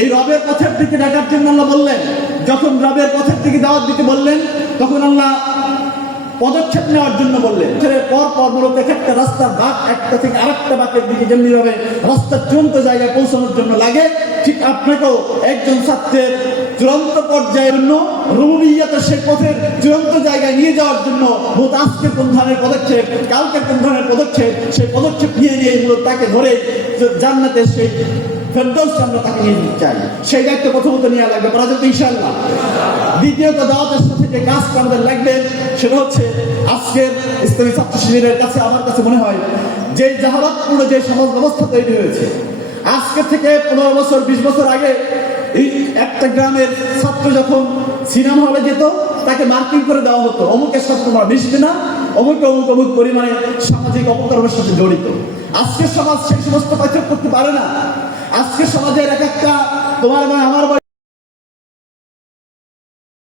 এই রবের পথের দিকে ডাকার জন্য আল্লাহ বললেন, যখন রবের পথের দিকে বললেন, তখন আল্লাহ পদক্ষেপ নেওয়ার জন্য বললেন পর পর মূলত এক একটা রাস্তার একটা থেকে আরেকটা দিকে যেমনি রাস্তার চূড়ান্ত জায়গায় পৌঁছানোর জন্য লাগে, ঠিক আপনাকেও একজন ছাত্রের চূড়ান্ত পর্যায়ের জন্য রুবিয়াতে সেই পথের চূড়ান্ত জায়গায় নিয়ে যাওয়ার জন্য মূলত আজকে কোন ধরনের পদক্ষেপ, কালকে কোন ধরনের পদক্ষেপ, সেই পদক্ষেপ নিয়ে নিয়ে মূলত তাকে ধরে সেই আমরা তাকে নিয়ে চাই সেই দায়িত্ব প্রথমত নেওয়া লাগবে ইনশাল্লাহ দ্বিতীয়ত দাওয়াতের সাথে যে আমাদের লাগবে, সেটা হচ্ছে আজকের ইসলামী ছাত্র শিবিরের কাছে আমার কাছে মনে হয়, যে জাহাবাদপূর্ণ যে সমাজ ব্যবস্থা তৈরি হয়েছে, আজকে থেকে পনেরো বছর, বিশ বছর আগে এই একটা গ্রামের ছাত্র যখন সিনেমা হলে যেত, তাকে মার্কিং করে দেওয়া হতো। অমুকের সাথে তোমার মিশবে না, অমুক অমুক অমুক পরিমাণে সামাজিক অপকর্মের সাথে জড়িত। আজকের সমাজ সেই সমস্ত পাচার করতে পারে না। আজকে সমাজের এক একটা তোমার আমার